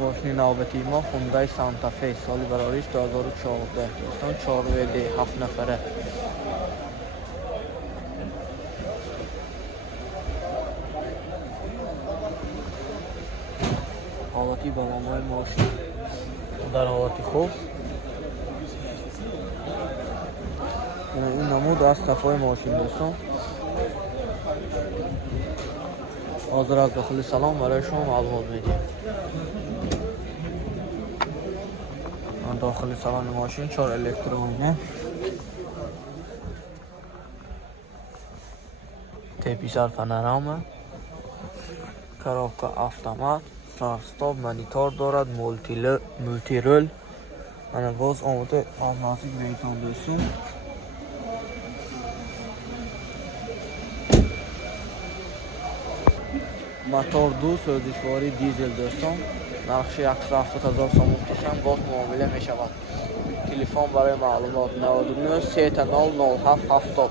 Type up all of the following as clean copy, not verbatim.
ماشین نوبتی ما خوندای سانتافی سال براریش 2014 دوستان 4WD 7 نفره حالتی بالامای ماشین در حالتی خوب. این نمود از صفای ماشین دوستان. حاضر از داخل سلام برای شما معلومات میدیم. داخل سالن ماشین 4 الکترونیه، تپیسر پانوراما، коробка автомат، старт-стоп монитор دارد، مولتی رول. من باز آمده از نزدیک بهتون دوستان. موتور 2 سوزشواری دیزل دوستان. نقش 170,000 سوم هم باز معامله می شود. تلفن برای معلومات 99 300770.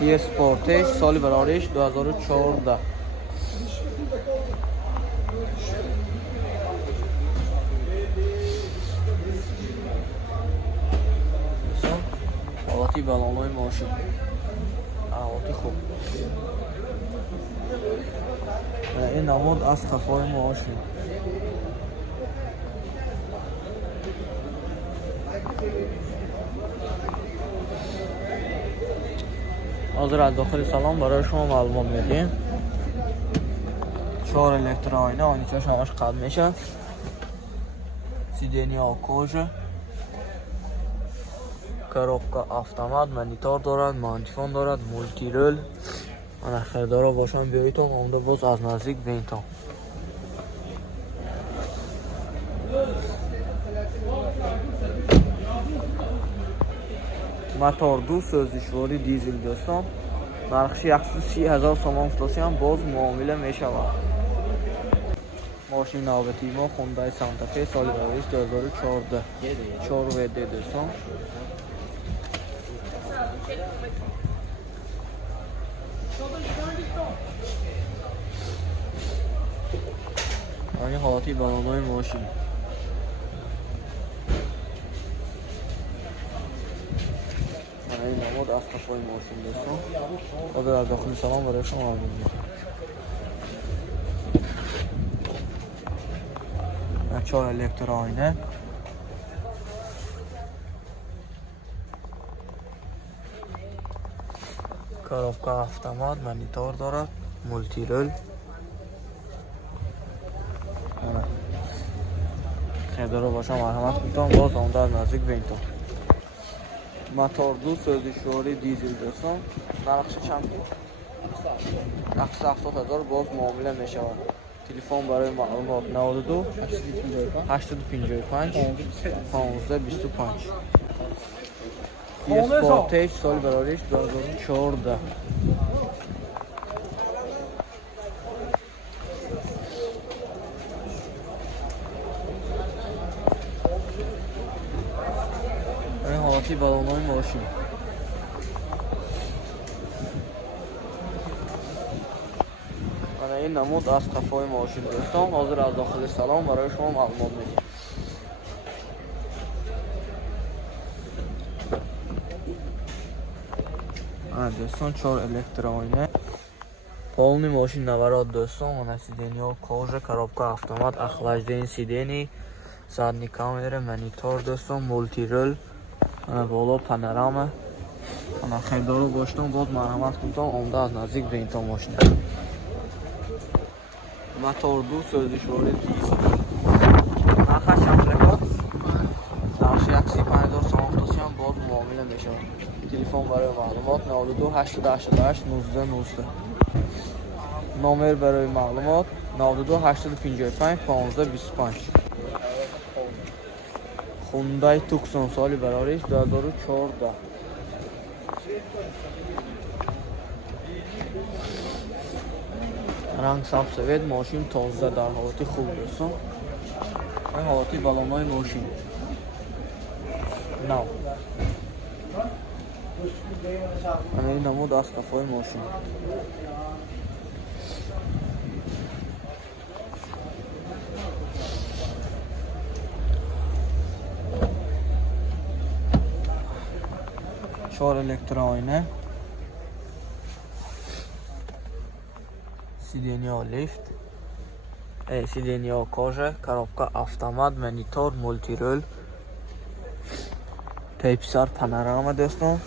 کیا سپورتج سال براریش 2014. حالتی بلانای ماشین حالتی خوب. این نمود از خفای ماشین. حاضر از داخل سالن برای شما معلومات میدیم. 4 الکترونیه آنیچاش همش قد میشه. سیدنی آکوژه، коробка автомат، монитор دارد، مانتیفون دارد، مولتی رول. من خریدارا باشم بیایید تا آمده باز از نزدیک بین تا. موتور 2 سوزشواری دیزل دوستان. نرخش 130,000 سوم هم باز معامله می شود. ماشین نوبتی ما خوندای سانتافی سال براریش 2014 4WD دوستان. این حالتی بلانای ماشین. این نمود از صفای ماشین دوستان. حاضر از داخل سلام برای شما معلوم میدیم. 4 الکترونیه، коробка автомат، монитор دارد، مولتی رول. خیلی باشم مرحمت میتونم باز آمده از نزدیک به این تا. موتور 2 سوزشواری دیزل دوستان. نرخش چند بود؟ 170,000 باز معامله می شود. تلفن برای معلومات 92 855 1525. کیا سپورتج سال براریش 2014. این حالتی بلانای ماشین. این نمود از خفای ماشین دوستان. حاضر از داخل سلام برای شما معلومات میدیم. دوستان 4 الکترونیه، полный ماشین نورات دوستان. من سیدنی کاژه، коробка автомат، охлаждение сидений، задний камера، монитор دوستان، مولتی رول. بالا پانوراما. من خیلی باشتم باز مرحمت کنم آمده از نزدیک به این تا ماشین. موتور 2 سوزشواری دیزل. نرخش چند نرخش 135,000 سوم هم باز معامله میشه. تلفن برای معلومات 92 888 19 19. نامر برای معلومات 92 855 1525. خوندای توکسون سالی براریش 2014. رنگ سبز ماشین تازه در حالت خوب دوستان. این حالتی بالانای ماشین نو. این نمود از کفای ماشین. 4 elektroayna, сиденье лифт, сиденье кожа, коробка автомат, монитор, мультируль, тайп-C панорама دوستان.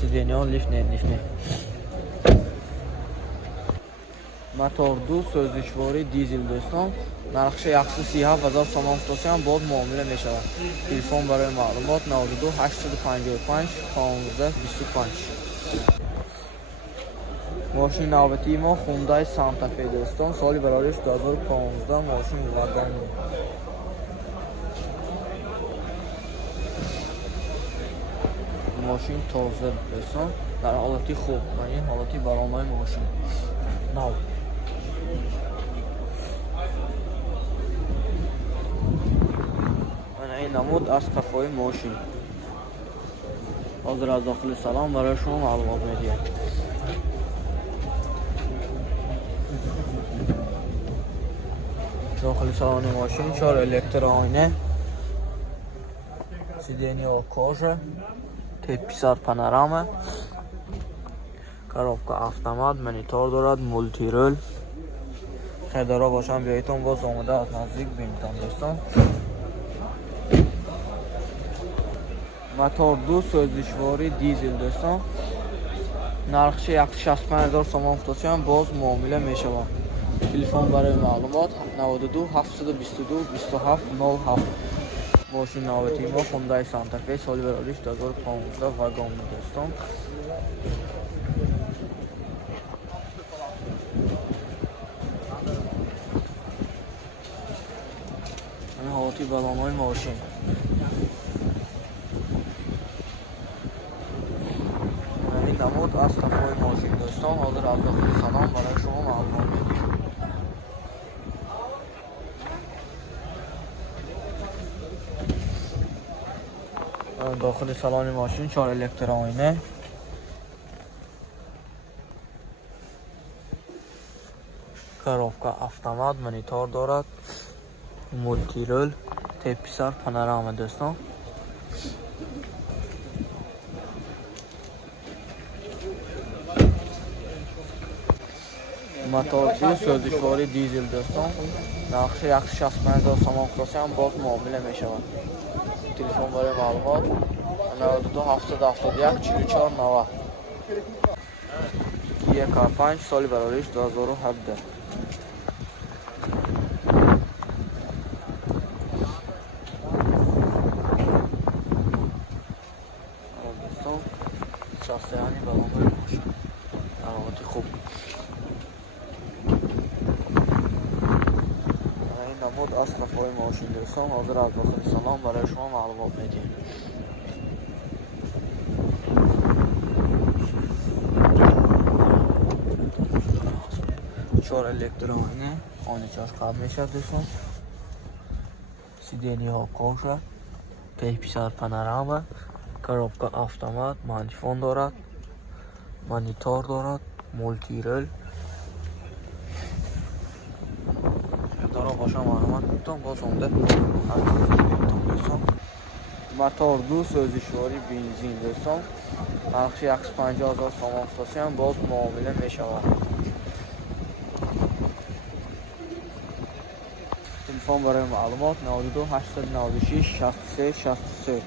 сиденье лифт не. мотор 2 سوزشواری دیزل دوستان. نرخ 137,000 سوم فروشم باز معامله می شود. تلفن برای معلومات 92 855 1525. ماشین نوبتی ما خوندای سانتا فی دوستان. سالی برایش 2015 ماشین واگن. ماشین تازه دوستان. در حالتی خوب. این حالتی برنامه ماشین. نو. این نمود از کفای ماشین. حاضر از داخل سلام برای شما معلومات میدیم. داخل سالن ماشین 4 الکترآینه، سیدنیا کожа، تیپ-C پانوراما، коробка автомат، монитор دارد، مولتی رول. خریدارا باشن بیایتون باز آمده از نزدیک ببینید دوستان. мотор 2 سوزشواری دیزل دوستان. نرخش 165,000 سوم فروشم باز معامله میشود. تلفن برای معلومات 92 722 27 07. ماشین نوبتی ما خوندای سانتا فی سالی برایش 2015 واگن دوستان. این حالتی برنامه ماشین. این نمود از کفای ماشین دوستان. حاضر از داخل سلام برای شما معلومات میدیم. داخل سالن ماشین 4 الکترآینه، коробка автомат، монитор دارد، مولتی رول، تیپ-C پانوراما دوستان. мотор 2 سوزشواری دیزل دوستان. نرخش 165,000 سوم فروشم باز معامله میشود. تلفن برای معلومات 92 771 44 90. کیا کار 5 سالی برایش 2017. دوستان شخصیانی برنامه ماشین حالتی خوب. این نمود از کفای ماشین دوستان. حاضر از داخل سلام برای شما معلومات میدیم. 4 الکترآینه، آینه چشم قبل میشد دوستان. سیدنیا کожа، تیپ-C پانوراما، коробка автомат، مانیفون دارد، مانیتور دارد، مولتی رول. دارا باشم معلومات میتونم باز اونده دوستان. мотор 2 سوزشواری بنزین دوستان. نرخش 150,000 سوم فروشم باز معامله میشود. تلفن برای معلومات 92 896 63 63.